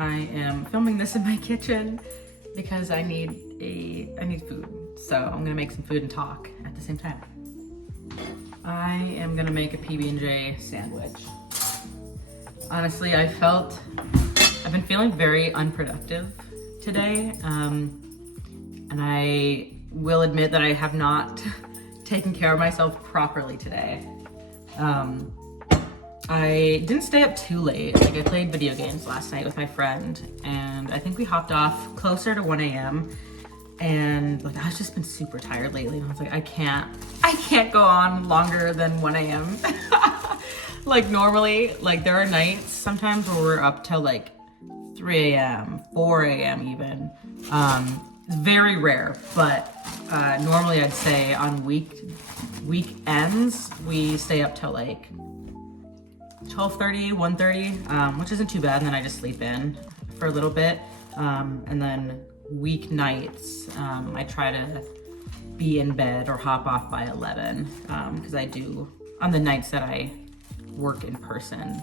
I am filming this in my kitchen because I need food. So I'm gonna make some food and talk at the same time. I am gonna make a PB&J sandwich. Honestly, I've been feeling very unproductive today. And I will admit that I have not taken care of myself properly today. I didn't stay up too late. Like, I played video games last night with my friend, and I think we hopped off closer to 1 a.m. And like, I've just been super tired lately. And I was like, I can't go on longer than 1 a.m. Like, normally, like, there are nights sometimes where we're up till like 3 a.m., 4 a.m. even. It's very rare, but normally I'd say on weekends, we stay up till like 12:30, 1:30, which isn't too bad, and then I just sleep in for a little bit. And then weeknights, I try to be in bed or hop off by 11, because I do, on the nights that I work in person,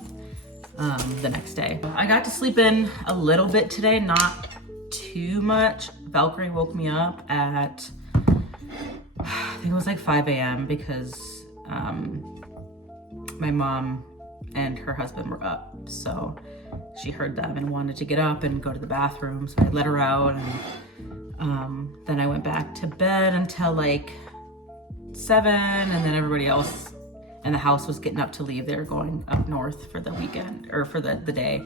the next day. I got to sleep in a little bit today, not too much. Valkyrie woke me up at, I think it was like 5 a.m. because my mom and her husband were up. So she heard them and wanted to get up and go to the bathroom. So I let her out, and then I went back to bed until like 7, and then everybody else in the house was getting up to leave. They were going up north for the weekend, or for the day.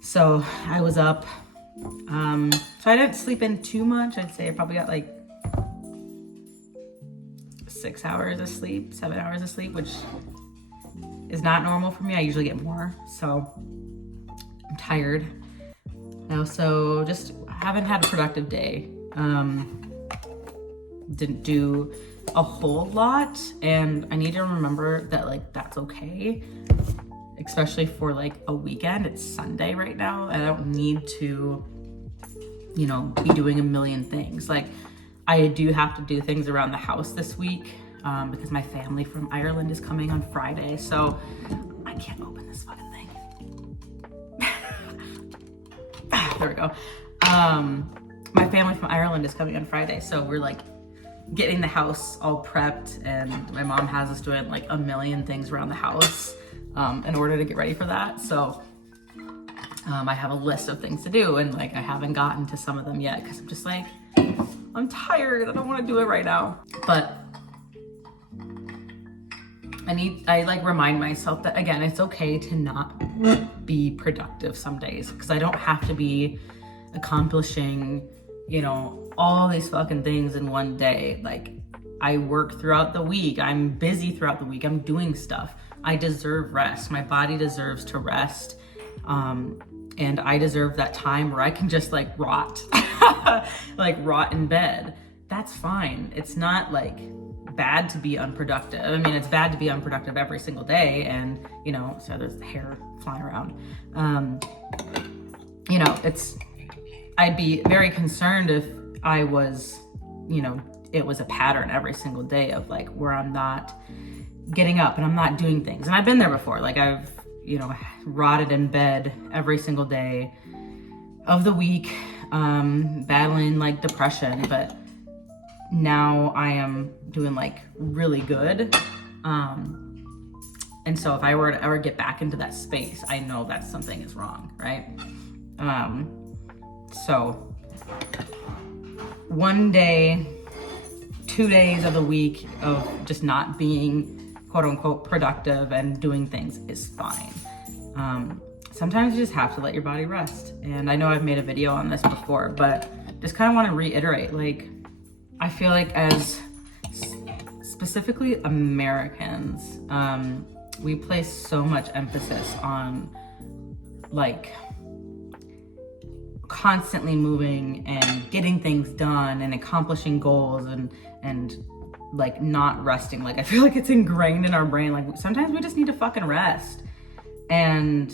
So I was up. So I didn't sleep in too much. I'd say I probably got like 6 hours of sleep, 7 hours of sleep, which is not normal for me. I usually get more, so I'm tired. I also just haven't had a productive day. Didn't do a whole lot, and I need to remember that, like, that's okay. Especially for like a weekend. It's Sunday right now. I don't need to, you know, be doing a million things. Like, I do have to do things around the house this week because my family from Ireland is coming on Friday. So I can't open this fucking thing. There we go. My family from Ireland is coming on Friday. So we're like getting the house all prepped, and my mom has us doing like a million things around the house in order to get ready for that. So I have a list of things to do, and like I haven't gotten to some of them yet because I'm just like, I'm tired. I don't want to do it right now. But I like remind myself that, again, it's okay to not be productive some days, because I don't have to be accomplishing, you know, all these fucking things in one day. Like, I work throughout the week. I'm busy throughout the week. I'm doing stuff. I deserve rest. My body deserves to rest. And I deserve that time where I can just like rot, like rot in bed. That's fine. It's not like bad to be unproductive. I mean, it's bad to be unproductive every single day. And, you know, so there's hair flying around. You know, I'd be very concerned if I was, you know, it was a pattern every single day of like where I'm not getting up and I'm not doing things. And I've been there before. Like, I've, you know, rotted in bed every single day of the week, battling like depression. But now I am doing like really good. And so if I were to ever get back into that space, I know that something is wrong, right? So 1 day, 2 days of the week of just not being quote unquote productive and doing things is fine. Sometimes you just have to let your body rest. And I know I've made a video on this before, but just kind of want to reiterate, like, I feel like as specifically Americans, we place so much emphasis on like constantly moving and getting things done and accomplishing goals and like not resting. Like, I feel like it's ingrained in our brain. Like, sometimes we just need to fucking rest and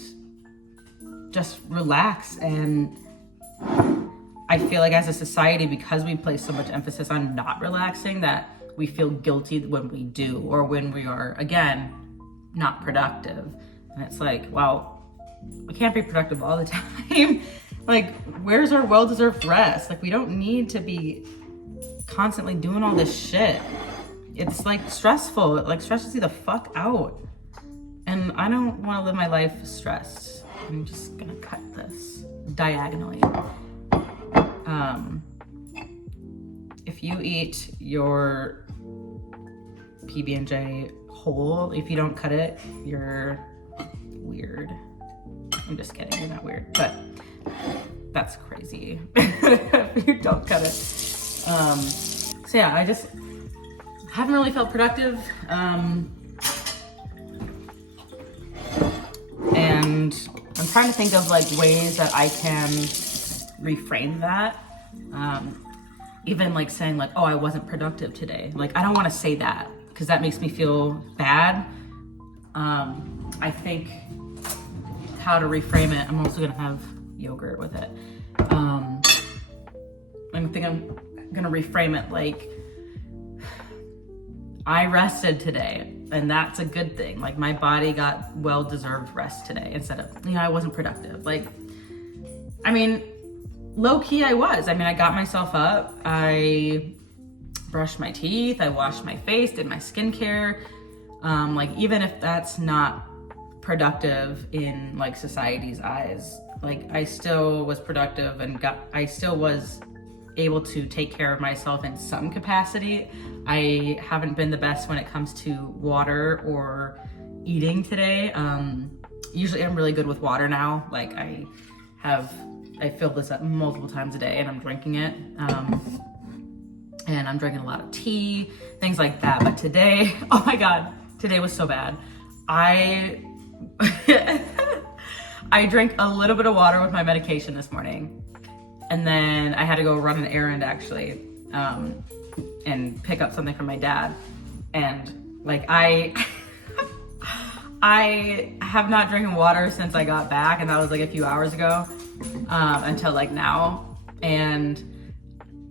just relax. And I feel like as a society, because we place so much emphasis on not relaxing, that we feel guilty when we do, or when we are, again, not productive. And it's like, well, we can't be productive all the time. Like, where's our well-deserved rest? Like, we don't need to be constantly doing all this shit. It's like stressful. It like stresses you the fuck out. And I don't want to live my life stressed. I'm just gonna cut this diagonally. If you eat your PB&J whole, if you don't cut it, you're weird. I'm just kidding, you're not weird, but that's crazy if you don't cut it. So yeah, I just haven't really felt productive. And I'm trying to think of like ways that I can reframe that. Even like saying like, oh, I wasn't productive today. Like, I don't want to say that because that makes me feel bad. I think how to reframe it, I'm also gonna have yogurt with it. I think I'm gonna reframe it like, I rested today, and that's a good thing. Like, my body got well-deserved rest today instead of, I wasn't productive. Like, I mean, low-key I was. I mean, I got myself up, I brushed my teeth, I washed my face, did my skincare. Like, even if that's not productive in like society's eyes, like I still was productive and I still was able to take care of myself in some capacity. I haven't been the best when it comes to water or eating today. Usually I'm really good with water now. Like I fill this up multiple times a day and I'm drinking it. And I'm drinking a lot of tea, things like that. But today, oh my God, today was so bad. I drank a little bit of water with my medication this morning. And then I had to go run an errand actually, and pick up something from my dad. And like, I have not drinking water since I got back, and that was like a few hours ago, until like now. And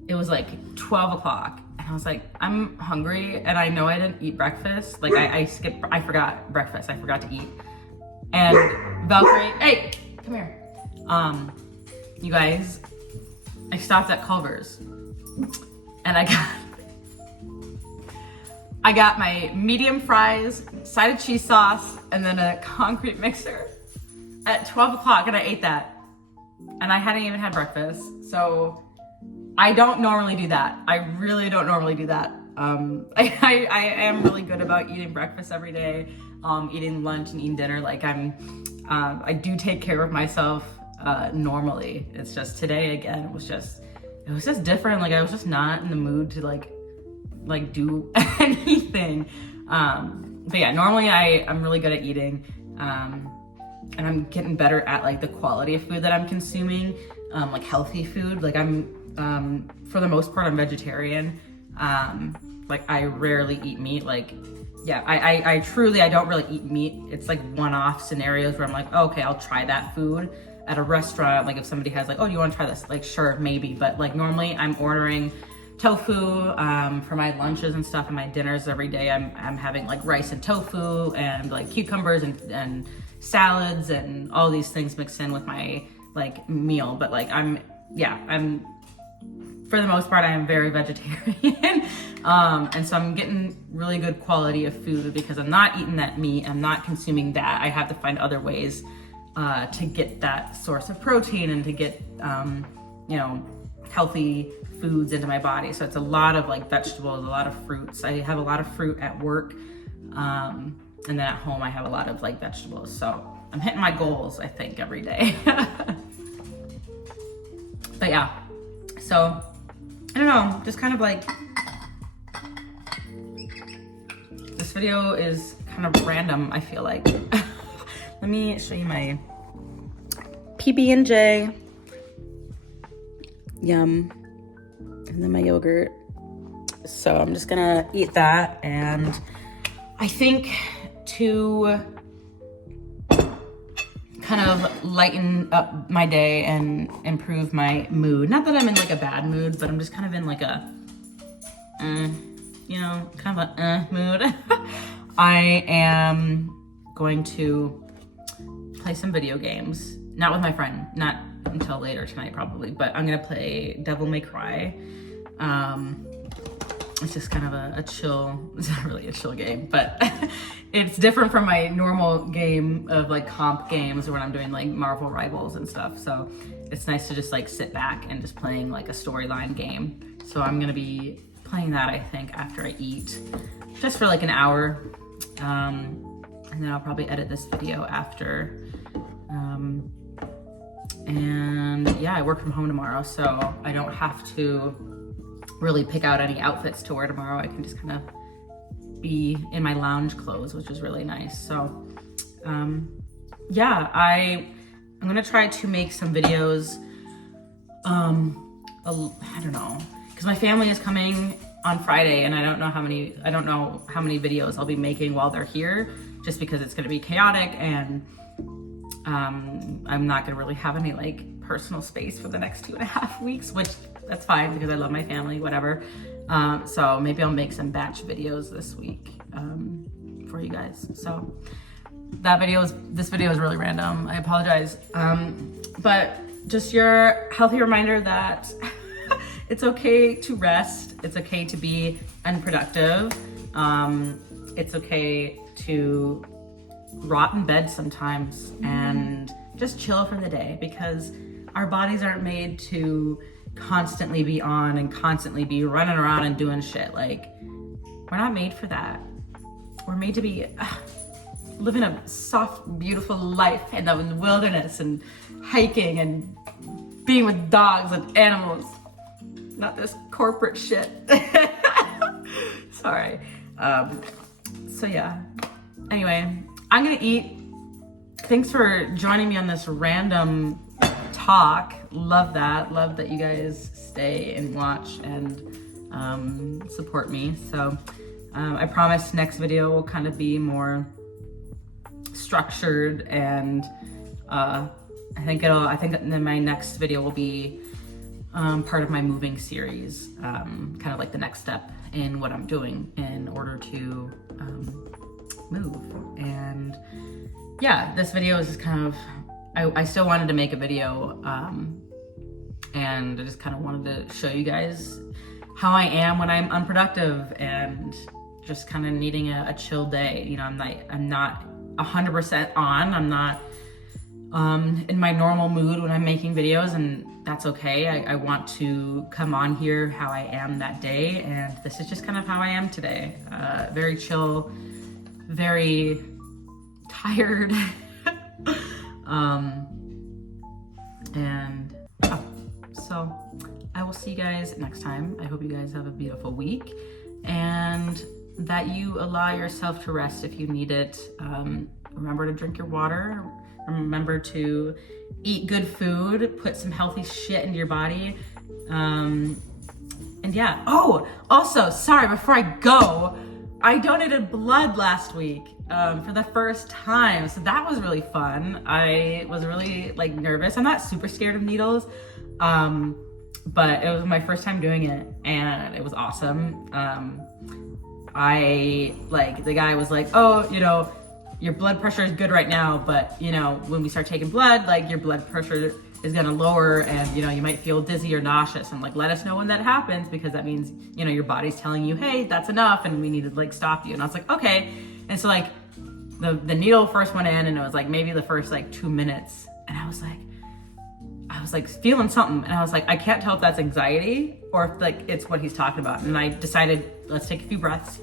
it was like 12 o'clock. And I was like, I'm hungry and I know I didn't eat breakfast. Like I forgot breakfast. I forgot to eat. And Valkyrie, hey, come here. You guys, I stopped at Culver's and I got my medium fries, side of cheese sauce, and then a concrete mixer at 12 o'clock, and I ate that. And I hadn't even had breakfast. So I don't normally do that. I really don't normally do that. I am really good about eating breakfast every day, eating lunch and eating dinner. Like I do take care of myself normally. It's just today again, it was just different. Like I was just not in the mood to like do anything. But yeah, normally I'm really good at eating, and I'm getting better at like the quality of food that I'm consuming, like healthy food. Like I'm for the most part I'm vegetarian. Like I rarely eat meat. Like yeah, I truly don't really eat meat. It's like one-off scenarios where I'm like, oh, okay, I'll try that food at a restaurant. Like if somebody has like, oh, do you want to try this? Like sure, maybe. But like normally I'm ordering tofu for my lunches and stuff, and my dinners every day. I'm having like rice and tofu and like cucumbers and salads and all these things mixed in with my like meal. But like I'm for the most part I am very vegetarian. And so I'm getting really good quality of food because I'm not eating that meat, I'm not consuming that. I have to find other ways to get that source of protein and to get healthy foods into my body. So it's a lot of like vegetables, a lot of fruits. I have a lot of fruit at work, and then at home I have a lot of like vegetables. So I'm hitting my goals, I think, every day. But yeah, so I don't know, just kind of like, this video is kind of random, I feel like. Let me show you my PB&J. Yum. And then my yogurt. So I'm just gonna eat that, and I think to kind of lighten up my day and improve my mood. Not that I'm in like a bad mood, but I'm just kind of in like a, kind of a mood. I am going to play some video games. Not with my friend, not until later tonight probably, but I'm gonna play Devil May Cry. It's just kind of a chill, it's not really a chill game, but it's different from my normal game of like comp games when I'm doing like Marvel Rivals and stuff. So it's nice to just like sit back and just playing like a storyline game. So I'm gonna be playing that, I think, after I eat, just for like an hour. And then I'll probably edit this video after. And yeah, I work from home tomorrow, so I don't have to really pick out any outfits to wear tomorrow. I can just kind of be in my lounge clothes, which is really nice. So yeah, I'm gonna try to make some videos. I don't know, because my family is coming on Friday, and I don't know how many videos I'll be making while they're here, just because it's gonna be chaotic, and I'm not gonna really have any like personal space for the next 2.5 weeks, which that's fine because I love my family, whatever. So maybe I'll make some batch videos this week for you guys. So this video is really random. I apologize. But just your healthy reminder that it's okay to rest. It's okay to be unproductive. It's okay to rot in bed sometimes and just chill for the day, because our bodies aren't made to constantly be on and constantly be running around and doing shit. Like, we're not made for that. We're made to be living a soft, beautiful life in the wilderness and hiking and being with dogs and animals, not this corporate shit. Sorry. So yeah, anyway, I'm gonna eat. Thanks for joining me on this random talk. Love that you guys stay and watch and support me. So I promise next video will kind of be more structured, and I think that my next video will be part of my moving series, kind of like the next step in what I'm doing in order to move. And yeah, this video is just kind of, I still wanted to make a video, and I just kind of wanted to show you guys how I am when I'm unproductive and just kind of needing a chill day. You know, I'm not 100% on. I'm not in my normal mood when I'm making videos, and that's okay. I want to come on here how I am that day, and this is just kind of how I am today. Very chill, very tired. So I will see you guys next time. I hope you guys have a beautiful week, and that you allow yourself to rest if you need it. Remember to drink your water. Remember to eat good food, put some healthy shit into your body. And yeah, oh, also, sorry, before I go, I donated blood last week for the first time. So that was really fun. I was really like nervous. I'm not super scared of needles, but it was my first time doing it, and it was awesome. The guy was like, oh, you know, your blood pressure is good right now, but you know, when we start taking blood, like your blood pressure is gonna lower, and you know, you might feel dizzy or nauseous, and like, let us know when that happens, because that means, you know, your body's telling you, hey, that's enough, and we need to like stop you. And I was like, okay. And so like the needle first went in, and it was like maybe the first like 2 minutes, and I was like feeling something, and I was like, I can't tell if that's anxiety or if like it's what he's talking about. And I decided, let's take a few breaths.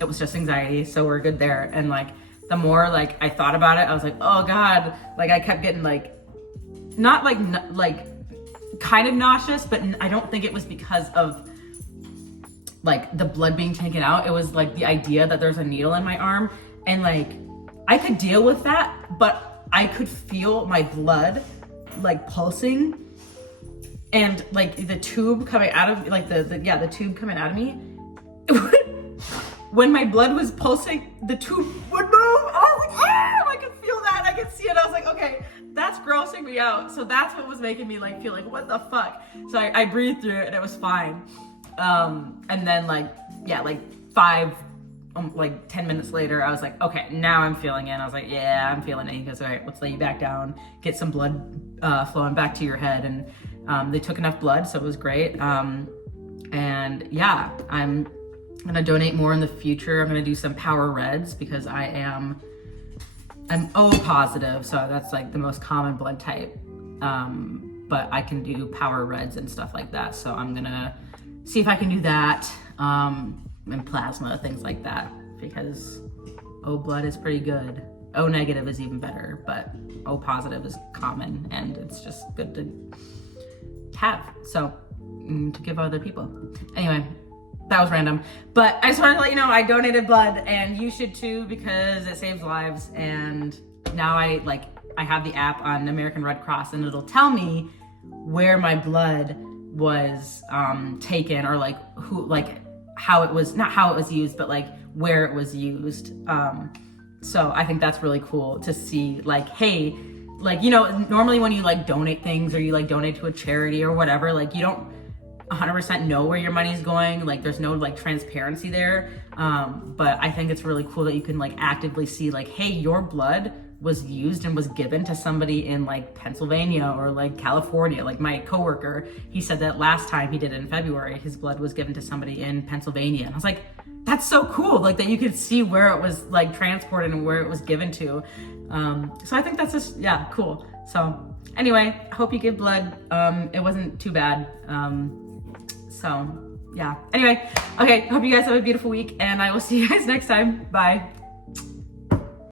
It was just anxiety, so we're good there. And like, the more like I thought about it, I was like, oh God, like I kept getting like, not like kind of nauseous, but I don't think it was because of like the blood being taken out. It was like the idea that there's a needle in my arm, and like I could deal with that, but I could feel my blood like pulsing, and like the tube coming out of like the tube coming out of me. When my blood was pulsing, the tube would move. I was like, ah! I could feel that. I could see it. I was like, okay, that's grossing me out. So that's what was making me like feel like, what the fuck? So I breathed through it, and it was fine. And then like 5 like 10 minutes later, I was like, okay, now I'm feeling it. And I was like, yeah, I'm feeling it. He goes, all right, let's lay you back down, get some blood flowing back to your head. And they took enough blood, so it was great. And yeah, I'm gonna donate more in the future. I'm gonna do some power reds because I'm O positive, so that's like the most common blood type. But I can do power reds and stuff like that. So I'm gonna see if I can do that, and plasma, things like that, because O blood is pretty good. O negative is even better, but O positive is common and it's just good to have. So to give other people. Anyway, that was random, but I just wanted to let you know I donated blood, and you should too, because it saves lives. And now I have the app on American Red Cross, and it'll tell me where my blood was taken, or like who, like how it was, not how it was used, but like where it was used. So I think that's really cool to see, like, hey, like, you know, normally when you like donate things, or you like donate to a charity or whatever, like you don't 100% know where your money's going. Like there's no like transparency there. But I think it's really cool that you can like actively see, like, hey, your blood was used and was given to somebody in like Pennsylvania or like California. Like my coworker, he said that last time he did it in February, his blood was given to somebody in Pennsylvania. And I was like, that's so cool. Like that you could see where it was like transported and where it was given to. So I think that's just, yeah, cool. So anyway, I hope you give blood. It wasn't too bad. So yeah, anyway, okay, hope you guys have a beautiful week, and I will see you guys next time. Bye.